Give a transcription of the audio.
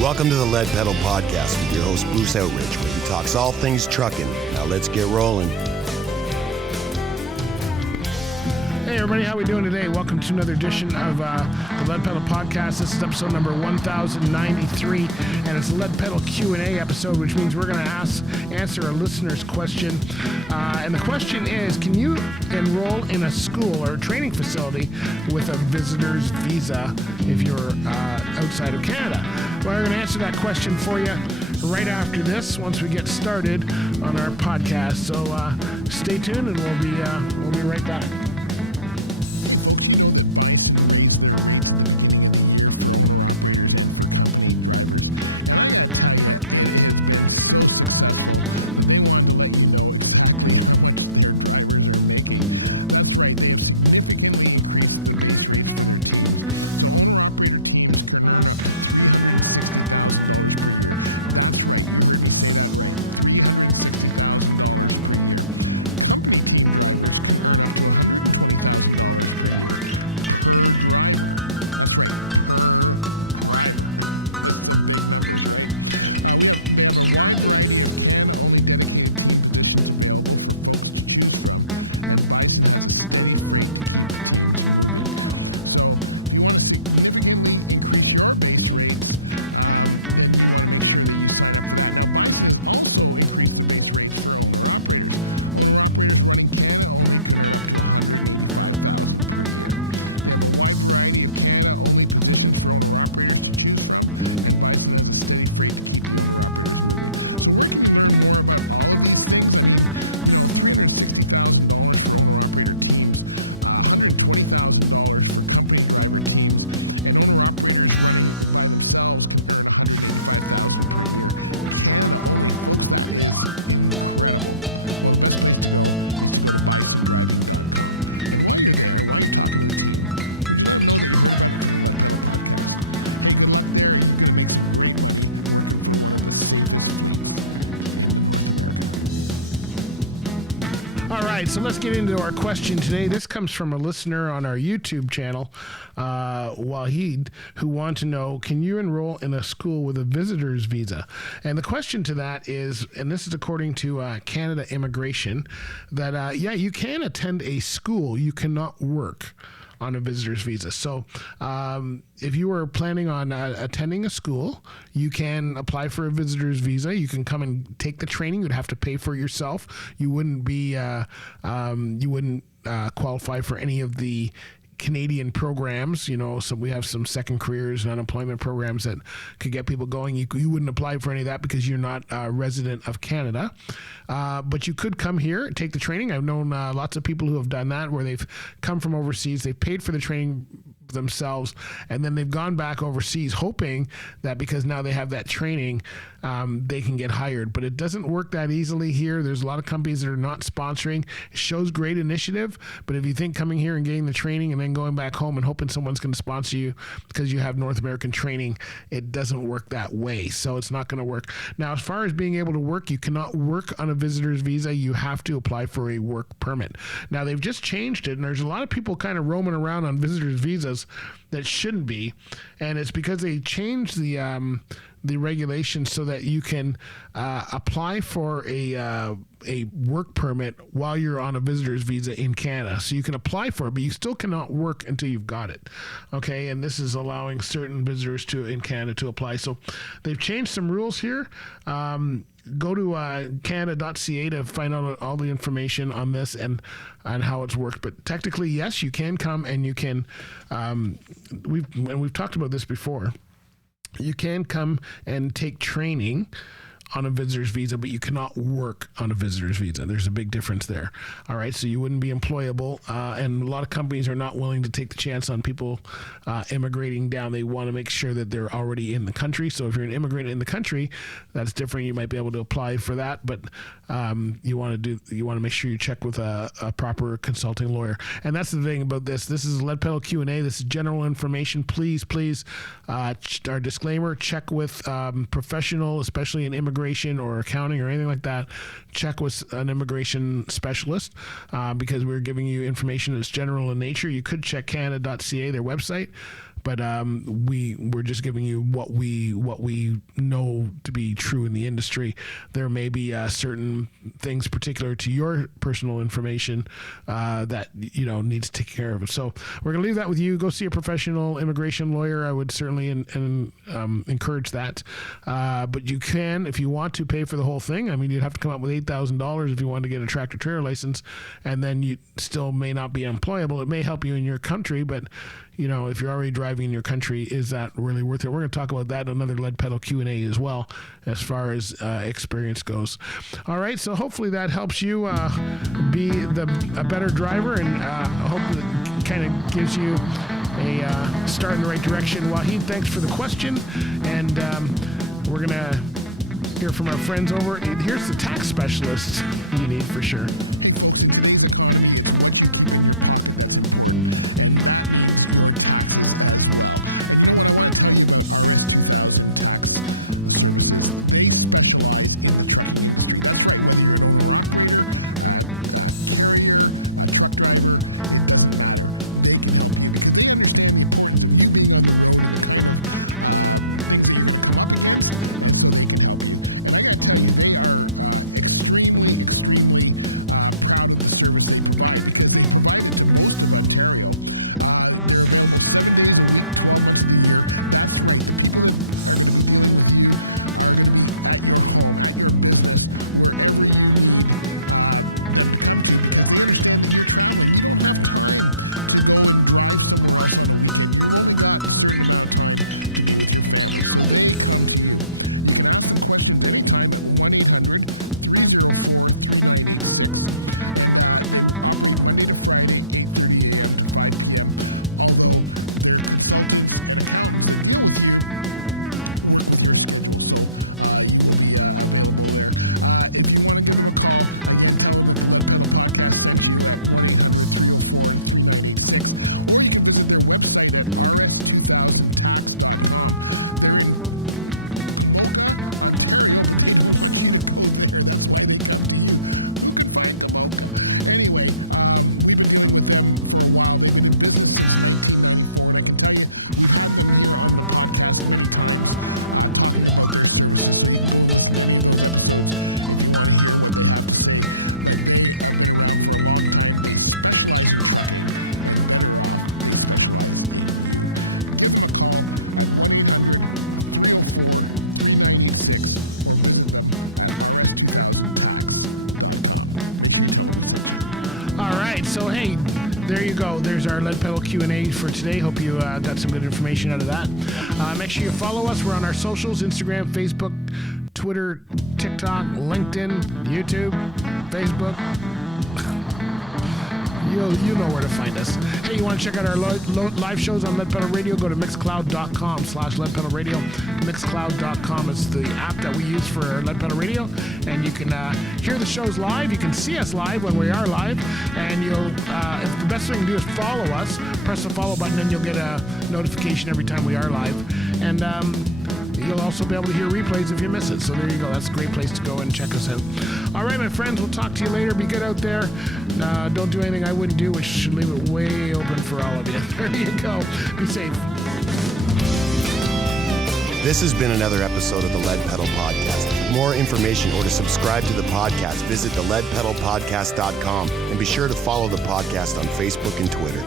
Welcome to the Lead Pedal Podcast with your host, Bruce Outridge, where he talks all things trucking. Now let's get rolling. Hey everybody, how we doing today? Welcome to another edition of the Lead Pedal Podcast. This is episode number 1093, and it's a Lead Pedal Q&A episode, which means we're going to answer a listener's question. And the question is, can you enroll in a school or a training facility with a visitor's visa if you're outside of Canada? Well, we're going to answer that question for you right after this, once we get started on our podcast. So stay tuned, and we'll be right back. All right, so let's get into our question today. This comes from a listener on our YouTube channel, Wahid, who want to know, can you enroll in a school with a visitor's visa? And the question to that is, and this is according to Canada Immigration, that, you can attend a school, you cannot work on a visitor's visa. So if you were planning on attending a school, you can apply for a visitor's visa. You can come and take the training. You'd have to pay for it yourself. You wouldn't be, qualify for any of the Canadian programs, so we have some second careers and unemployment programs that could get people going. You wouldn't apply for any of that because you're not a resident of Canada. But you could come here, take the training. I've known lots of people who have done that, where they've come from overseas, they've paid for the training themselves, and then they've gone back overseas hoping that because now they have that training, they can get hired. But it doesn't work that easily here. There's a lot of companies that are not sponsoring. It shows great initiative, but if you think coming here and getting the training and then going back home and hoping someone's going to sponsor you because you have North American training, it doesn't work that way. So it's not going to work. Now, as far as being able to work, you cannot work on a visitor's visa. You have to apply for a work permit. Now, they've just changed it, and there's a lot of people kind of roaming around on visitor's visas that shouldn't be, and it's because they changed the regulations so that you can apply for a work permit while you're on a visitor's visa in Canada. So you can apply for it, but you still cannot work until you've got it. Okay, and this is allowing certain visitors in Canada to apply. So they've changed some rules here. Go to canada.ca to find out all the information on this and how it's worked. But technically, yes, you can come and you can. We've talked about this before. You can come and take training on a visitor's visa, but you cannot work on a visitor's visa. There's a big difference there. All right, so you wouldn't be employable, and a lot of companies are not willing to take the chance on people immigrating down. They want to make sure that they're already in the country. So if you're an immigrant in the country, that's different. You might be able to apply for that, but you want to make sure you check with a proper consulting lawyer. And that's the thing about this. This is Lead Pedal Q&A. This is general information. Please, our disclaimer: check with professional, especially in immigration or accounting or anything like that. Check with an immigration specialist because we're giving you information that's general in nature. You could check canada.ca, their website, but we're just giving you what we know to be true in the industry. There may be certain things particular to your personal information that needs to take care of it. So we're going to leave that with you. Go see a professional immigration lawyer. I would certainly encourage that. But you can, if you want to, pay for the whole thing. I mean, you'd have to come up with $8,000 if you wanted to get a tractor trailer license, and then you still may not be employable. It may help you in your country, but if you're already driving in your country, is that really worth it? We're going to talk about that in another Lead Pedal Q&A as well, as far as experience goes. All right, so hopefully that helps you be a better driver, and hope it kind of gives you a start in the right direction. Wahid, thanks for the question, and we're going to hear from our friends over. Here's the tax specialist you need for sure. So, hey, there you go. There's our Lead Pedal Q&A for today. Hope you got some good information out of that. Make sure you follow us. We're on our socials, Instagram, Facebook, Twitter, TikTok, LinkedIn, YouTube, Facebook. You know where to find us. Hey, you want to check out our live shows on Lead Pedal Radio? Go to mixcloud.com/leadpedalradio. Mixcloud.com is the app that we use for Lead Pedal Radio, and you can hear the shows live. You can see us live when we are live, and if the best thing to do is follow us. Press the follow button, and you'll get a notification every time we are live. And you'll also be able to hear replays if you miss it. So there you go. That's a great place to go and check us out. All right, my friends, we'll talk to you later. Be good out there. Don't do anything I wouldn't do, which should leave it way open for all of you. There you go. Be safe. This has been another episode of the Lead Pedal Podcast. For more information or to subscribe to the podcast, visit theleadpedalpodcast.com and be sure to follow the podcast on Facebook and Twitter.